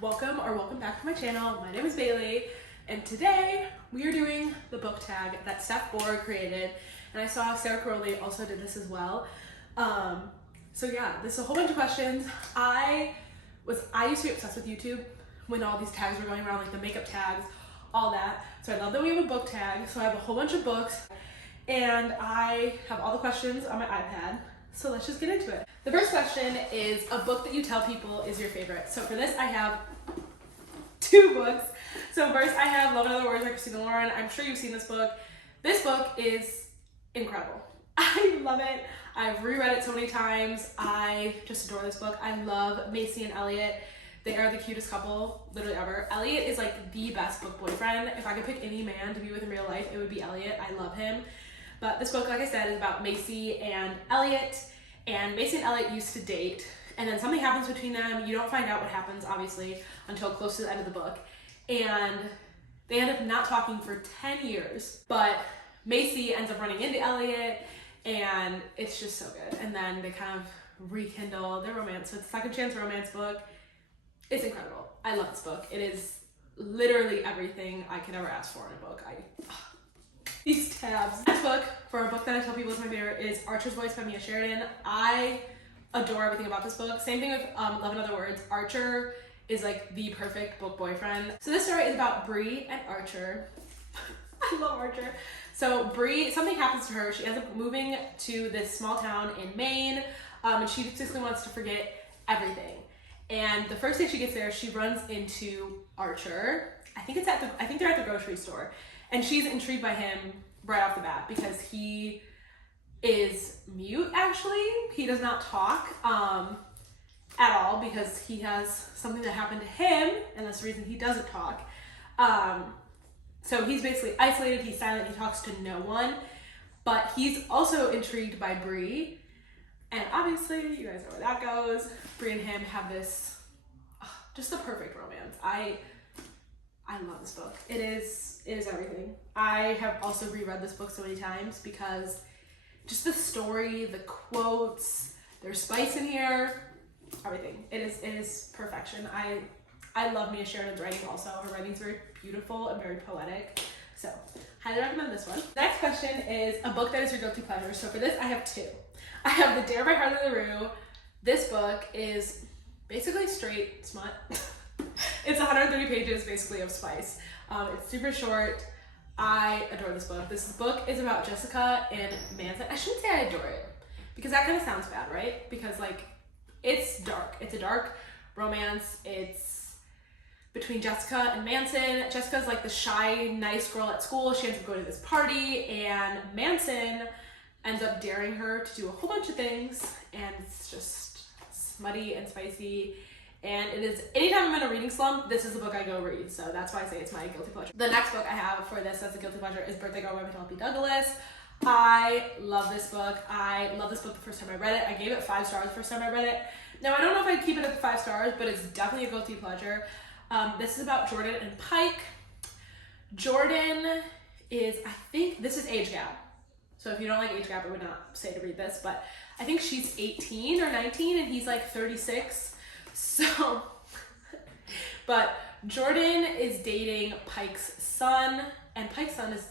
welcome back to my channel. My name is Bailey, and today we are doing the book tag that Steph Bohr created, and I saw Sarah Caroli also did this as well. So yeah, this is a whole bunch of questions. I used to be obsessed with YouTube when all these tags were going around, like the makeup tags, all that. So I love that we have a book tag. So I have a whole bunch of books, and I have all the questions on my iPad. So let's just get into it. The first question is a book that you tell people is your favorite. So for this, I have two books. So first, I have Love in Other Words by Christina Lauren. I'm sure you've seen this book. This book is incredible. I love it. I've reread it so many times. I just adore this book. I love Macy and Elliot. They are the cutest couple literally ever. Elliot is like the best book boyfriend. If I could pick any man to be with in real life, it would be Elliot. I love him. But this book, like I said, is about Macy and Elliot. And Macy and Elliot used to date, and then something happens between them. You don't find out what happens, obviously, until close to the end of the book. And they end up not talking for 10 years. But Macy ends up running into Elliot, and it's just so good. And then they kind of rekindle their romance. So it's a second chance romance book. It's incredible. I love this book. It is literally everything I could ever ask for in a book. These tabs. Next book, for a book that I tell people is my favorite, is Archer's Voice by Mia Sheridan. I adore everything about this book. Same thing with Love in Other Words. Archer is like the perfect book boyfriend. So this story is about Bree and Archer. I love Archer. So Bree, something happens to her. She ends up moving to this small town in Maine, and she basically wants to forget everything. And the first day she gets there, she runs into Archer. I think they're at the grocery store. And she's intrigued by him right off the bat because he is mute, actually. He does not talk at all because he has something that happened to him, and that's the reason he doesn't talk. So he's basically isolated, he's silent, he talks to no one, but he's also intrigued by Bree. And obviously, you guys know where that goes. Bree and him have this, just the perfect romance. I love this book. It is everything. I have also reread this book so many times because just the story, the quotes, there's spice in here, everything. It is perfection. I love Mia Sheridan's writing also. Her writing's very beautiful and very poetic. So, highly recommend this one. Next question is a book that is your guilty pleasure. So for this, I have two. I have The Dare by Harley LaRue. This book is basically straight smut. It's 130 pages basically of spice. It's super short. I adore this book. This book is about Jessica and Manson. I shouldn't say I adore it because that kind of sounds bad, right? Because like it's dark. It's a dark romance. It's between Jessica and Manson. Jessica's like the shy, nice girl at school. She ends up going to this party, and Manson ends up daring her to do a whole bunch of things, and it's just smutty and spicy. And it is, anytime I'm in a reading slump, this is the book I go read. So that's why I say it's my guilty pleasure. The next book I have for this as a guilty pleasure is Birthday Girl by Penelope Douglas. I love this book. I love this book the first time I read it. I gave it 5 stars the first time I read it. Now, I don't know if I'd keep it at the 5 stars, but it's definitely a guilty pleasure. This is about Jordan and Pike. Jordan is, I think, this is age gap. So if you don't like age gap, I would not say to read this, but I think she's 18 or 19 and he's like 36. So, but Jordan is dating Pike's son, and Pike's son is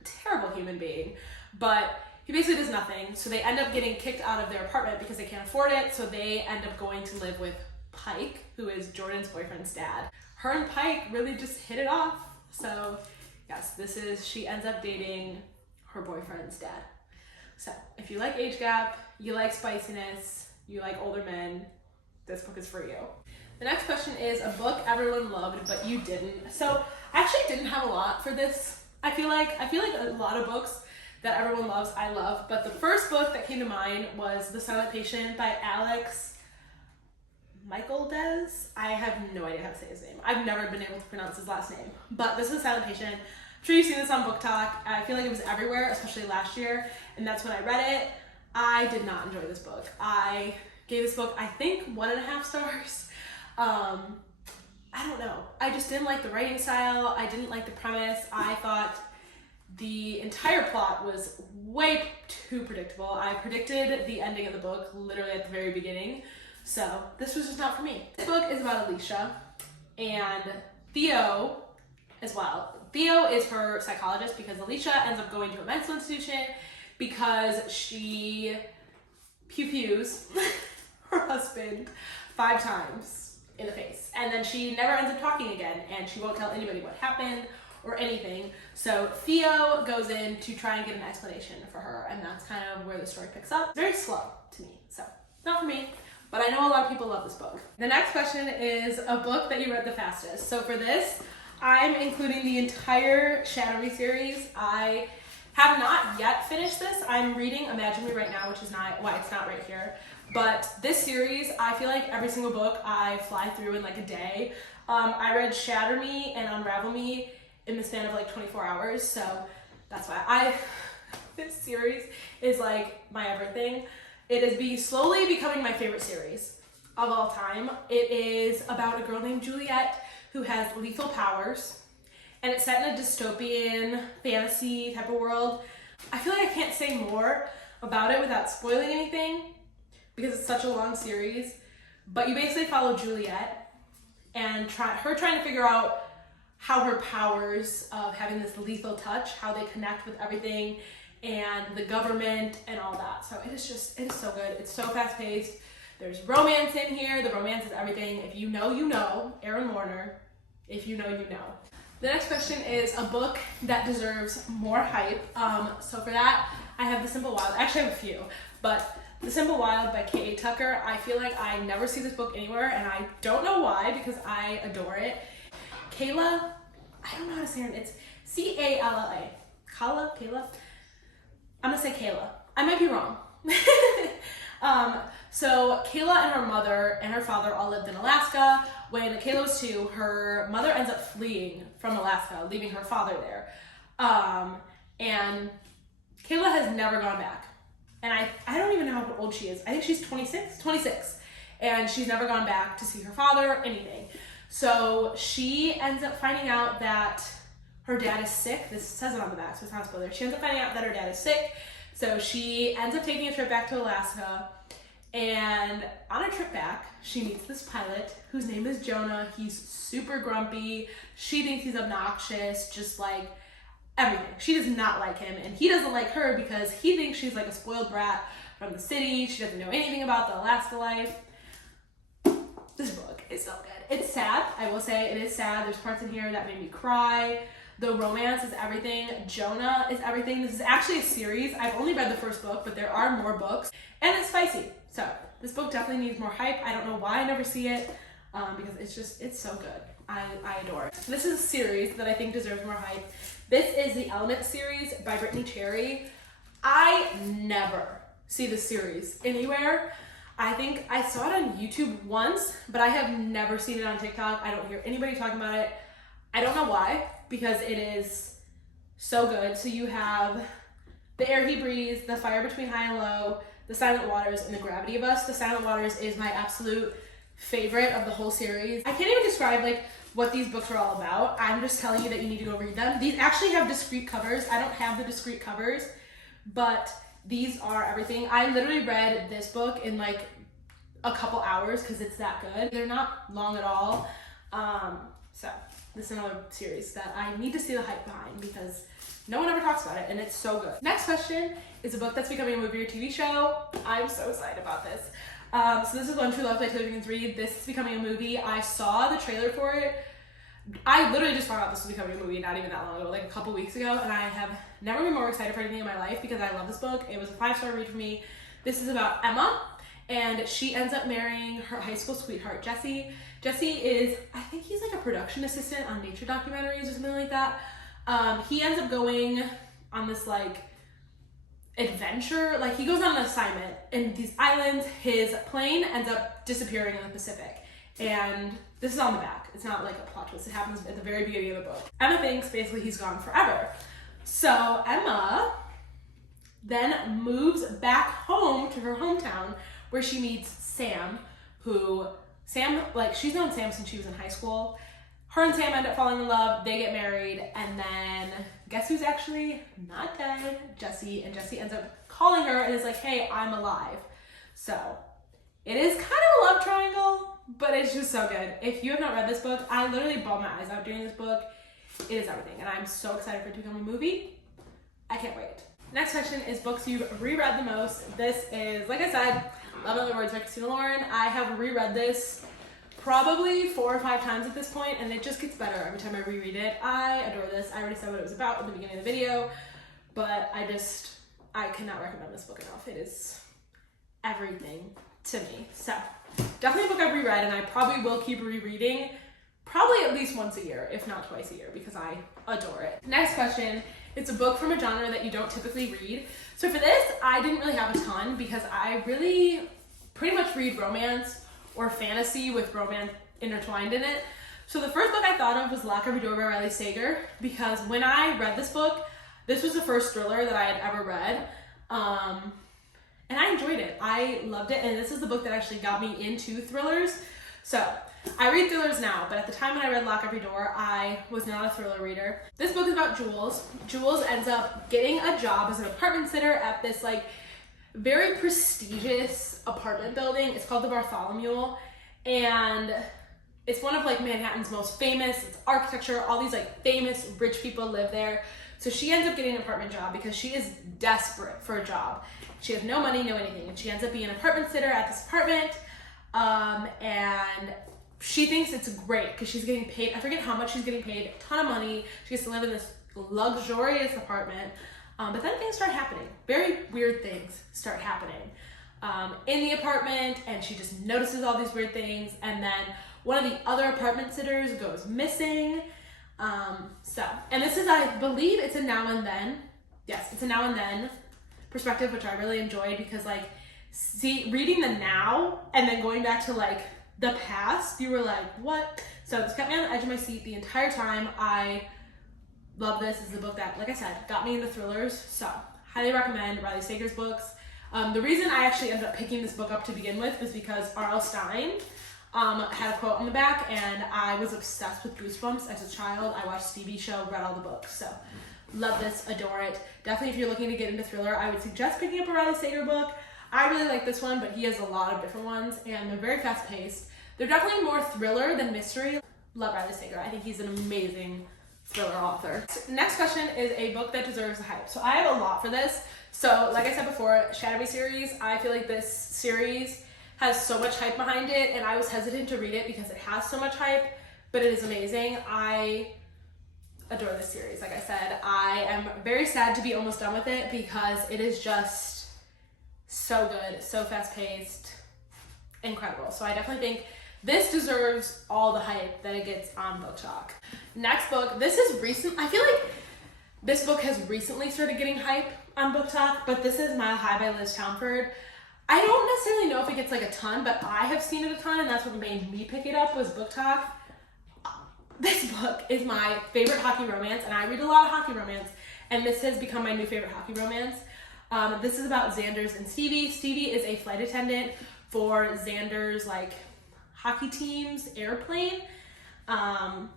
a terrible human being, but he basically does nothing. So they end up getting kicked out of their apartment because they can't afford it. So they end up going to live with Pike, who is Jordan's boyfriend's dad. Her and Pike really just hit it off. So yes, she ends up dating her boyfriend's dad. So if you like age gap, you like spiciness, you like older men, this book is for you. The next question is a book everyone loved but you didn't. So I actually didn't have a lot for this. I feel like a lot of books that everyone loves, I love. But the first book that came to mind was The Silent Patient by Alex Michaeldez. I have no idea how to say his name. I've never been able to pronounce his last name. But this is The Silent Patient. I'm sure you've seen this on Book Talk. I feel like it was everywhere, especially last year. And that's when I read it. I did not enjoy this book. I gave this book, I think, 1.5 stars. I don't know. I just didn't like the writing style. I didn't like the premise. I thought the entire plot was way too predictable. I predicted the ending of the book literally at the very beginning. So this was just not for me. This book is about Alicia. and Theo as well. Theo is her psychologist because Alicia ends up going to a mental institution because she pew-pews her husband 5 times in the face. And then she never ends up talking again, and she won't tell anybody what happened or anything. So Theo goes in to try and get an explanation for her, and that's kind of where the story picks up. Very slow to me, so not for me, but I know a lot of people love this book. The next question is a book that you read the fastest. So for this, I'm including the entire Shadow Me series. I have not yet finished this. I'm reading Imagine Me right now, which is not why it's not right here. But this series, I feel like every single book I fly through in like a day. I read Shatter Me and Unravel Me in the span of like 24 hours. So that's why this series is like my everything. It is slowly becoming my favorite series of all time. It is about a girl named Juliet who has lethal powers. And it's set in a dystopian fantasy type of world. I feel like I can't say more about it without spoiling anything because it's such a long series. But you basically follow Juliet and her trying to figure out how her powers of having this lethal touch, how they connect with everything and the government and all that. So it is so good. It's so fast paced. There's romance in here. The romance is everything. If you know, you know. Aaron Warner. If you know, you know. The next question is a book that deserves more hype. So for that, I have The Simple Wild. Actually, I have a few, but The Simple Wild by K.A. Tucker. I feel like I never see this book anywhere, and I don't know why because I adore it. Kayla, I don't know how to say her name. It's C-A-L-L-A. Kayla? I'm gonna say Kayla. I might be wrong. So Kayla and her mother and her father all lived in Alaska. When Kayla was 2, her mother ends up fleeing from Alaska, leaving her father there. And Kayla has never gone back. And I don't even know how old she is. I think she's 26. And she's never gone back to see her father or anything. So she ends up finding out that her dad is sick. This says it on the back, so it's not a spoiler. She ends up finding out that her dad is sick. So she ends up taking a trip back to Alaska. And on a trip back, she meets this pilot whose name is Jonah. He's super grumpy. She thinks he's obnoxious, just like everything. She does not like him, and he doesn't like her because he thinks she's like a spoiled brat from the city. She doesn't know anything about the Alaska life. This book is so good. It's sad. I will say it is sad. There's parts in here that made me cry. The romance is everything. Jonah is everything. This is actually a series. I've only read the first book, but there are more books, and it's spicy. So this book definitely needs more hype. I don't know why I never see it because it's so good. I adore it. This is a series that I think deserves more hype. This is the Element series by Brittany Cherry. I never see this series anywhere. I think I saw it on YouTube once, but I have never seen it on TikTok. I don't hear anybody talking about it. I don't know why, because it is so good. So you have The Air He Breathes, The Fire Between High and Low, The Silent Waters, and The Gravity of Us. The Silent Waters is my absolute favorite of the whole series. I can't even describe like what these books are all about. I'm just telling you that you need to go read them. These actually have discrete covers. I don't have the discrete covers, but these are everything. I literally read this book in like a couple hours because it's that good. They're not long at all. So this is another series that I need to see the hype behind because no one ever talks about it, and it's so good. Next question is a book that's becoming a movie or TV show. I'm so excited about this. So this is One True Love by Taylor Jenkins Reid. This is becoming a movie. I saw the trailer for it. I literally just found out this was becoming a movie not even that long ago, like a couple weeks ago, and I have never been more excited for anything in my life because I love this book. It was a 5-star read for me. This is about Emma, and she ends up marrying her high school sweetheart, Jesse. Jesse is, I think he's like a production assistant on nature documentaries or something like that. He ends up going on this like adventure, like he goes on an assignment in these islands. His plane ends up disappearing in the Pacific, and this is on the back. It's not like a plot twist. It happens at the very beginning of the book. Emma thinks basically he's gone forever. So Emma then moves back home to her hometown where she meets Sam, she's known Sam since she was in high school. Her and Sam end up falling in love, they get married, and then guess who's actually not dead? Jesse, and Jesse ends up calling her and is like, hey, I'm alive. So it is kind of a love triangle, but it's just so good. If you have not read this book, I literally bawled my eyes out during this book. It is everything, and I'm so excited for it to become a movie. I can't wait. Next section is books you've reread the most. This is, like I said, Love in Other Words by Christina Lauren. I have reread this probably 4 or 5 times at this point, and it just gets better every time I reread it. I adore this. I already said what it was about at the beginning of the video, but I cannot recommend this book enough. It is everything to me. So definitely a book I've reread, and I probably will keep rereading probably at least once a year, if not twice a year, because I adore it. Next question. It's a book from a genre that you don't typically read. So for this, I didn't really have a ton because I really pretty much read romance or fantasy with romance intertwined in it. So the first book I thought of was Lock Every Door by Riley Sager, because when I read this book, this was the first thriller that I had ever read. And I enjoyed it. I loved it, and this is the book that actually got me into thrillers. So I read thrillers now, but at the time when I read Lock Every Door, I was not a thriller reader. This book is about Jules. Jules ends up getting a job as an apartment sitter at this like very prestigious apartment building. It's called the Bartholomew, and it's one of like Manhattan's most famous. It's architecture. All these like famous rich people live there. So she ends up getting an apartment job because she is desperate for a job. She has no money, no anything, and she ends up being an apartment sitter at this apartment. And she thinks it's great because she's getting paid, I forget how much she's getting paid, a ton of money. She gets to live in this luxurious apartment. But then things start happening. Very weird things start happening in the apartment, and she just notices all these weird things. And then one of the other apartment sitters goes missing. And this is, I believe it's a now and then. Yes, it's a now and then perspective, which I really enjoyed because like, reading the now and then going back to like the past, you were like, what? So this kept me on the edge of my seat the entire time. I love this. This is a book that, like I said, got me into thrillers. So highly recommend Riley Sager's books. The reason I actually ended up picking this book up to begin with was because R.L. Stine had a quote on the back, and I was obsessed with Goosebumps as a child. I watched Stevie show, read all the books. So love this, adore it. Definitely if you're looking to get into thriller, I would suggest picking up a Riley Sager book. I really like this one, but he has a lot of different ones, and they're very fast paced. They're definitely more thriller than mystery. Love Riley Sager. I think he's an amazing thriller author. Next question is a book that deserves the hype. So I have a lot for this. So like I said before, Shadowy series, I feel like this series has so much hype behind it, and I was hesitant to read it because it has so much hype, but it is amazing. I adore this series. Like I said, I am very sad to be almost done with it because it is just so good, so fast-paced, incredible. So I definitely think this deserves all the hype that it gets on Book Talk. Next book, this is recent. I feel like this book has recently started getting hype on Book Talk, but this is Mile High by Liz Townford. I don't necessarily know if it gets like a ton, but I have seen it a ton, and that's what made me pick it up was Book Talk. This book is my favorite hockey romance, and I read a lot of hockey romance, and this has become my new favorite hockey romance. This is about Xander's and Stevie. Stevie is a flight attendant for Xander's like hockey team's airplane. And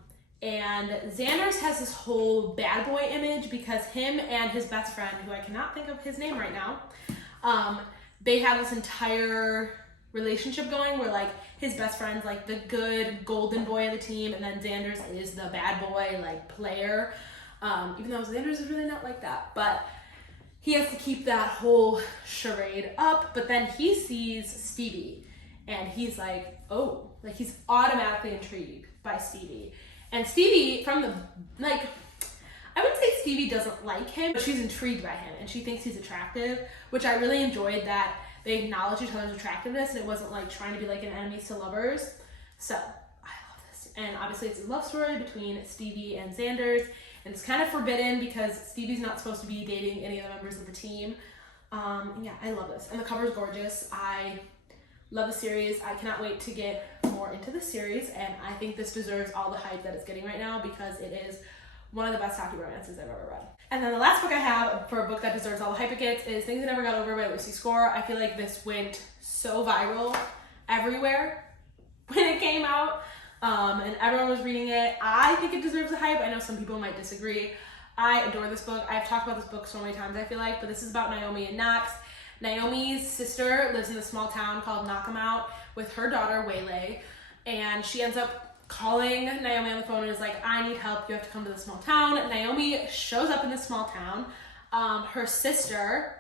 Xander's has this whole bad boy image because him and his best friend, who I cannot think of his name right now, they have this entire relationship going where like his best friend's like the good golden boy of the team, and then Xander's is the bad boy like player. Even though Xander's is really not like that, but he has to keep that whole charade up. But then he sees Stevie, and he's like, oh, like he's automatically intrigued by Stevie. And Stevie, from the, like, I wouldn't say Stevie doesn't like him, but she's intrigued by him, and she thinks he's attractive, which I really enjoyed that they acknowledge each other's attractiveness, and it wasn't like trying to be like an enemies to lovers. So I love this. And obviously it's a love story between Stevie and Xander's, and it's kind of forbidden because Stevie's not supposed to be dating any of the members of the team. Yeah, I love this. And the cover's gorgeous. I love the series. I cannot wait to get more into the series, and I think this deserves all the hype that it's getting right now because it is one of the best hockey romances I've ever read. And then the last book I have for a book that deserves all the hype it gets is Things I Never Got Over by Lucy Score. I feel like this went so viral everywhere when it came out, and everyone was reading it. I think it deserves the hype. I know some people might disagree. I adore this book. I've talked about this book so many times, I feel like, but this is about Naomi and Knox. Naomi's sister lives in a small town called Knockemout with her daughter, Waylay. and she ends up calling Naomi on the phone and is like, I need help, you have to come to the small town. Naomi shows up in this small town. Her sister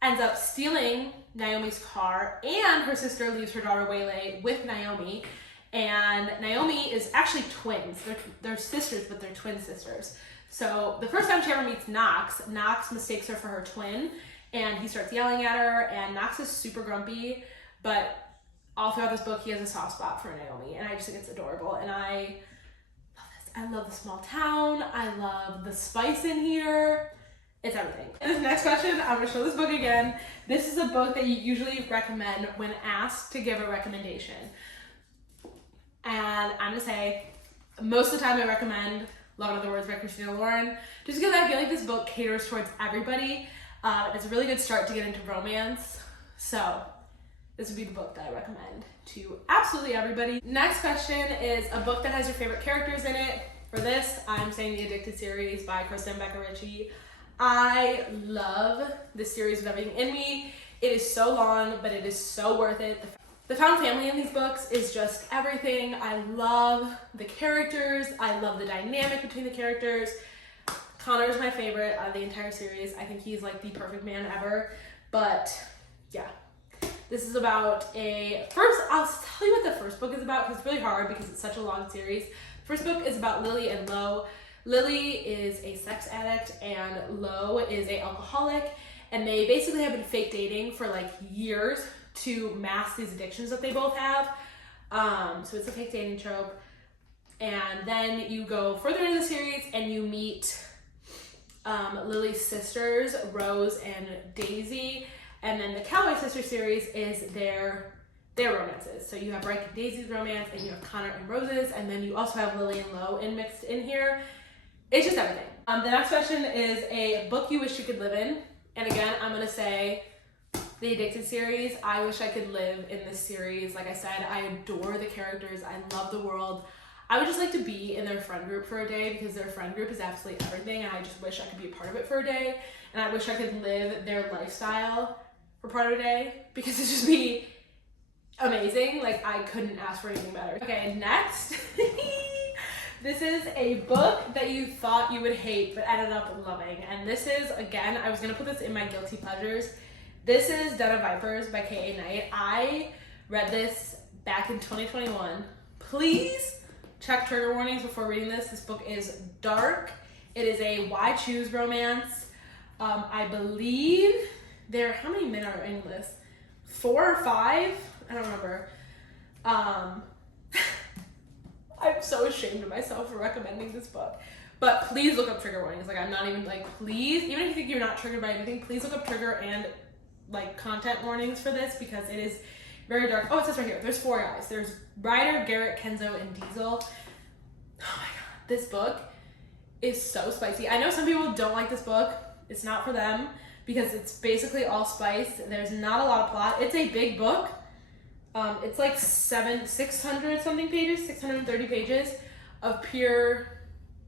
ends up stealing Naomi's car, and her sister leaves her daughter Waylay with Naomi. And Naomi is actually twins. They're sisters, but they're twin sisters. So the first time she ever meets Knox, Knox mistakes her for her twin, and he starts yelling at her, and Knox is super grumpy, but all throughout this book, he has a soft spot for Naomi, and I just think it's adorable. And I love this. I love the small town. I love the spice in here. It's everything. And this next question, I'm gonna show this book again. This is a book that you usually recommend when asked to give a recommendation. And I'm gonna say, most of the time I recommend Love in Other Words by Christina Lauren, just because I feel like this book caters towards everybody. It's a really good start to get into romance. So this would be the book that I recommend to absolutely everybody. Next question is a book that has your favorite characters in it. For this, I'm saying The Addicted series by Kristen Becca Ritchie. I love this series with everything in me. It is so long, but it is so worth it. The found family in these books is just everything. I love the characters. I love the dynamic between the characters. Connor is my favorite out of the entire series. I think he's like the perfect man ever. But yeah, this is about I'll tell you what the first book is about, because it's really hard because it's such a long series. First book is about Lily and Lo. Lily is a sex addict and Lo is an alcoholic, and they basically have been fake dating for like years to mask these addictions that they both have. So it's a fake dating trope. And then you go further into the series and you meet Lily's sisters, Rose and Daisy. And then the Calloway Sister series is their romances. So you have Reich and Daisy's romance, and you have Connor and Rose's, and then you also have Lily and Lo mixed in here. It's just everything. The next question is a book you wish you could live in. And again, I'm gonna say The Addicted series. I wish I could live in this series. Like I said, I adore the characters. I love the world. I would just like to be in their friend group for a day, because their friend group is absolutely everything, and I just wish I could be a part of it for a day. And I wish I could live their lifestyle for part of a day, because it'd just be amazing. Like, I couldn't ask for anything better. Okay, next. This is a book that you thought you would hate but ended up loving. And this is, again, I was gonna put this in my guilty pleasures. This is Den of Vipers by K.A. Knight. I read this back in 2021. Please check trigger warnings before reading this. This book is dark. It is a why choose romance. I believe how many men are in this? 4 or 5? I don't remember. I'm so ashamed of myself for recommending this book. But please look up trigger warnings. Like, I'm not even like, please, even if you think you're not triggered by anything, please look up trigger and like content warnings for this, because it is very dark. Oh, it says right here, there's 4 guys. There's Ryder, Garrett, Kenzo, and Diesel. Oh my god, this book is so spicy. I know some people don't like this book. It's not for them, because it's basically all spice. There's not a lot of plot. It's a big book. It's like 600 something pages, 630 pages of pure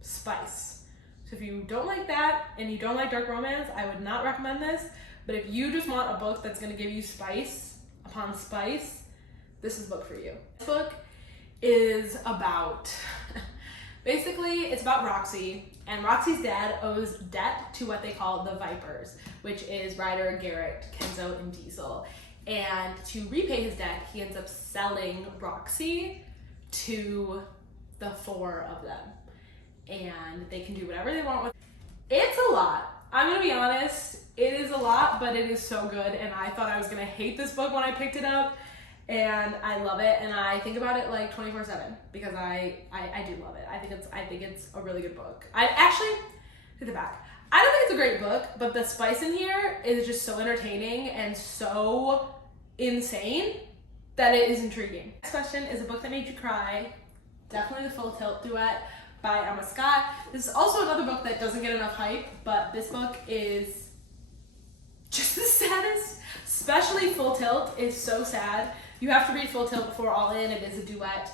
spice. So if you don't like that and you don't like dark romance, I would not recommend this. But if you just want a book that's going to give you spice upon spice, this is the book for you. This book is about, basically it's about Roxy, and Roxy's dad owes debt to what they call the Vipers, which is Ryder, Garrett, Kenzo, and Diesel. And to repay his debt, he ends up selling Roxy to the 4 of them. And they can do whatever they want with it. It's a lot. I'm gonna be honest, it is a lot, but it is so good. And I thought I was gonna hate this book when I picked it up. And I love it, and I think about it like 24/7, because I do love it. I think it's a really good book. I actually take it back. I don't think it's a great book, but the spice in here is just so entertaining and so insane that it is intriguing. Next question is a book that made you cry. Definitely The Full Tilt Duet by Emma Scott. This is also another book that doesn't get enough hype, but this book is just the saddest. Especially Full Tilt is so sad. You have to read Full Tilt before All In. It is a duet.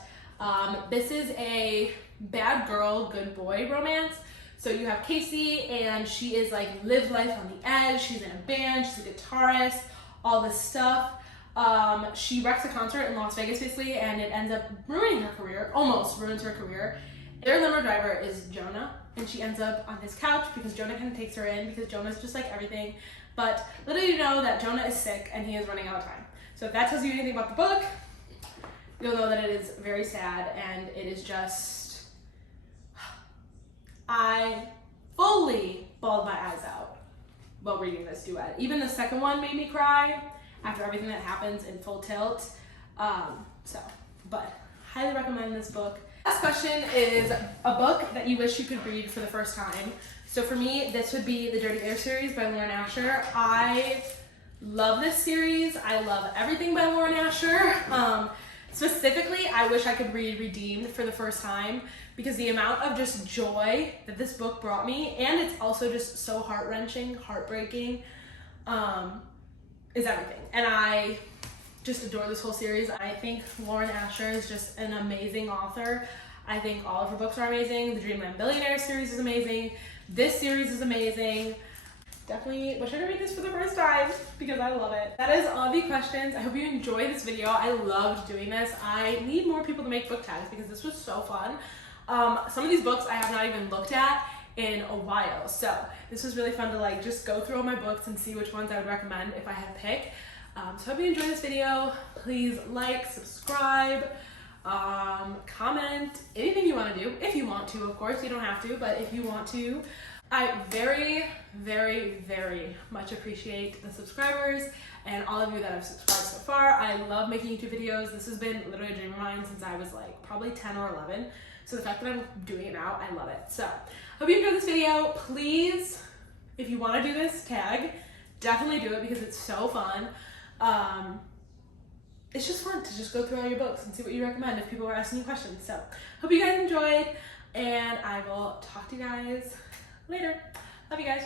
This is a bad girl, good boy romance. So you have Casey, and she is like live life on the edge. She's in a band, she's a guitarist, all this stuff. She wrecks a concert in Las Vegas basically, and it ends up ruining her career, almost ruins her career. Their limo driver is Jonah, and she ends up on his couch because Jonah kind of takes her in because Jonah's just like everything. But little do you know that Jonah is sick and he is running out of time. So if that tells you anything about the book, you'll know that it is very sad, and it is just, I fully bawled my eyes out while reading this duet. Even the second one made me cry after everything that happens in Full Tilt. But highly recommend this book. Last question is a book that you wish you could read for the first time. So for me, this would be the Dirty Air series by Lauren Asher. I love this series. I love everything by Lauren Asher. Specifically, I wish I could read Redeemed for the first time because the amount of just joy that this book brought me, and it's also just so heart-wrenching, heartbreaking, is everything. And I just adore this whole series. I think Lauren Asher is just an amazing author. I think all of her books are amazing. The Dreamland Billionaire series is amazing. This series is amazing. Definitely wish I could read this for the first time because I love it. That is all the questions. I hope you enjoyed this video. I loved doing this. I need more people to make book tags because this was so fun. Some of these books I have not even looked at in a while. So this was really fun to like just go through all my books and see which ones I would recommend if I had to pick. So I hope you enjoyed this video. Please like, subscribe, comment, anything you want to do. If you want to, of course, you don't have to, but if you want to. I very, very, very much appreciate the subscribers and all of you that have subscribed so far. I love making YouTube videos. This has been literally a dream of mine since I was like probably 10 or 11. So the fact that I'm doing it now, I love it. So hope you enjoyed this video. Please, if you want to do this tag, definitely do it because it's so fun. It's just fun to just go through all your books and see what you recommend if people are asking you questions. So hope you guys enjoyed, and I will talk to you guys later. Love you guys.